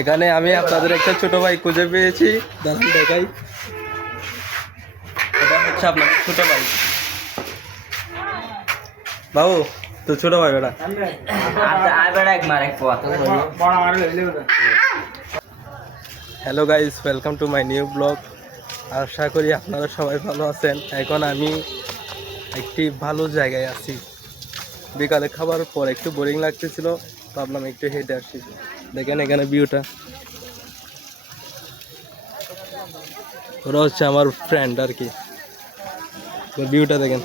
এখানে আমি আপনাদের একটা ছোট ভাই খুঁজে পেয়েছি, দাঁড়ান দেখাই। এটা হচ্ছে আপনার ছোট ভাই। বাবু তো ছোট ভাই বেটা। Hello guys, welcome to my new blog. আশা করি আপনারা সবাই ভালো আছেন। এখন আমি একটি ভালো জায়গায় আছি। বিকালে খাবার পর একটু বোরিং লাগতেছিল, ভাবলাম একটু হেঁটে আসি। দেখেন এখানে ভিউটা, ওরা হচ্ছে আমার ফ্রেন্ড আর কি। ভিউটা দেখেন।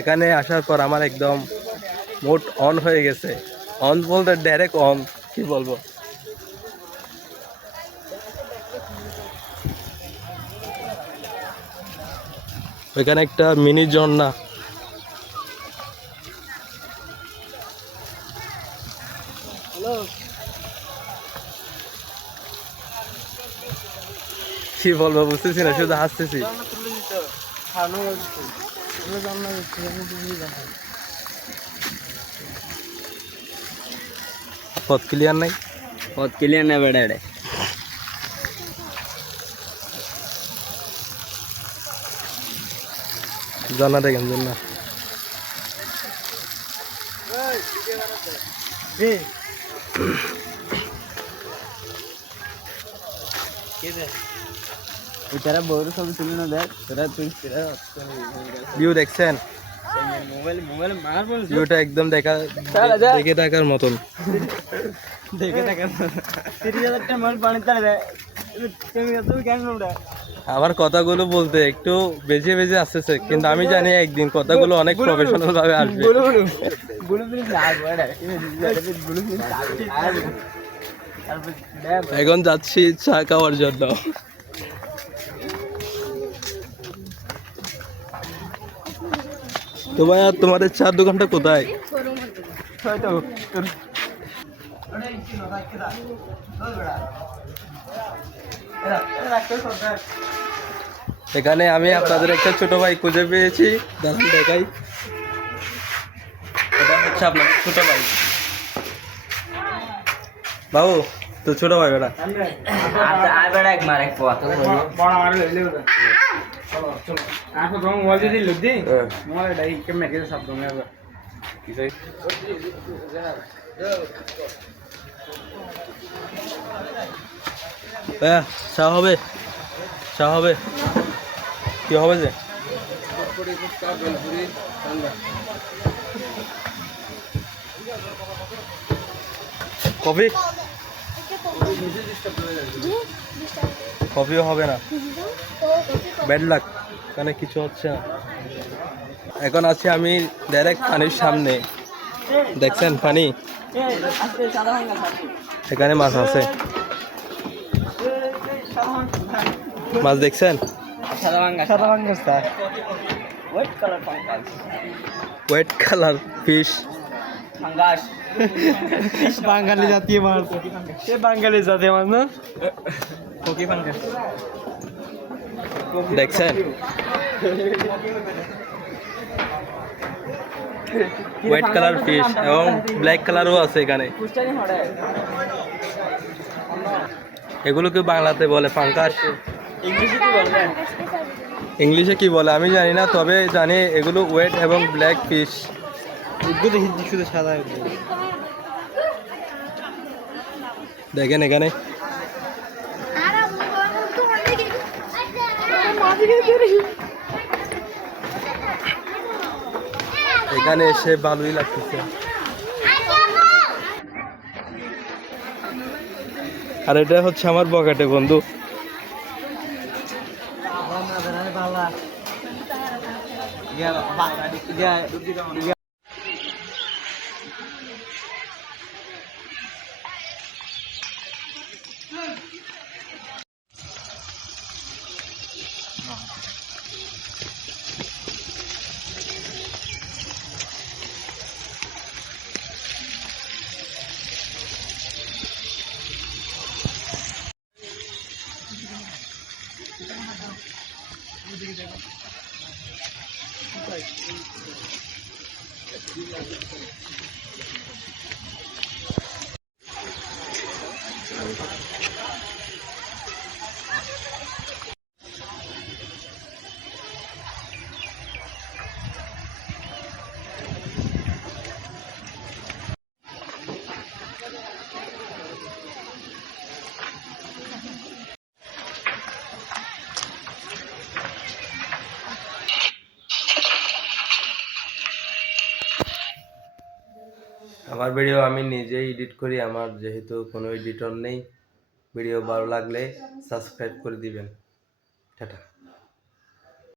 এখানে আসার পর আমার একদম মুড অন হয়ে গেছে। অন বলতে ডাইরেক্ট অন, কি বলবো। ওইখানে একটা মিনি ঝর্ণা, কি বলবো বুঝতেছি না, শুধু হাসতেছি। পথ ক্লিয়ার নাই, পথ ক্লিয়ার না বেড়া রে। ঝর্ণা দেখেন ঝর্ণা। তারা বড় সব তুলে না দেখ, তোরা তুই ভিউ দেখছেন? মোবাইল মোবাইল মার বল, ভিউটা একদম দেখে থাকার মতন। দেখে থাকার 30,000 টাকা মাল পানি তাড়া দেয়। তুমি কেন ওটা আমার কথাগুলো বলতে একটু বেজে বেজে আসতেছে, কিন্তু আমি জানি একদিন কথাগুলো অনেক প্রফেশনাল ভাবে আসবে। এখন যাচ্ছি চা খাওয়ার জন্য। তো ভাইয়া, তোমাদের চার দোকানটা কোথায়? এখানে আমি আপনাদের একটা ছোট ভাই খুঁজে পেয়েছি, দাঁড়ান দেখাই। এটা হচ্ছে আপনার ছোট ভাই। বাবু তো ছোট ভাই বেটা। ভাইয়া চা হবে? চা হবে? কি হবে যে? কফি? কফিও হবে না, ব্যাড লাক, এখানে কিছু হচ্ছে না। এখন আছি আমি ডাইরেক্ট পানির সামনে, দেখছেন পানি? এখানে মাছ আছে, মাছ দেখছেন? হোয়াইট কালার ফিশ, বাঙালি জাতীয় মাছ, সে বাঙালি জাতীয় মাছ না? দেখছেন? হোয়াইট কালার ফিশ এবং ব্ল্যাক কালারও আছে এখানে। এগুলোকে বাংলাতে বলে পাঙ্কাশ। ইংলিশে কি বলে আমি জানি না, তবে জানি এগুলো হোয়াইট এবং ব্ল্যাক ফিশ। শুধু সাদা দেখেন এখানে। এখানে এসে ভালোই লাগতেছে। আর এটা হচ্ছে আমার বগাটে বন্ধু। আমার ভিডিও আমি নিজেই এডিট করি, আমার যেহেতু কোনো এডিটর নেই। ভিডিও ভালো লাগলে সাবস্ক্রাইব করে দিবেন। টাটা।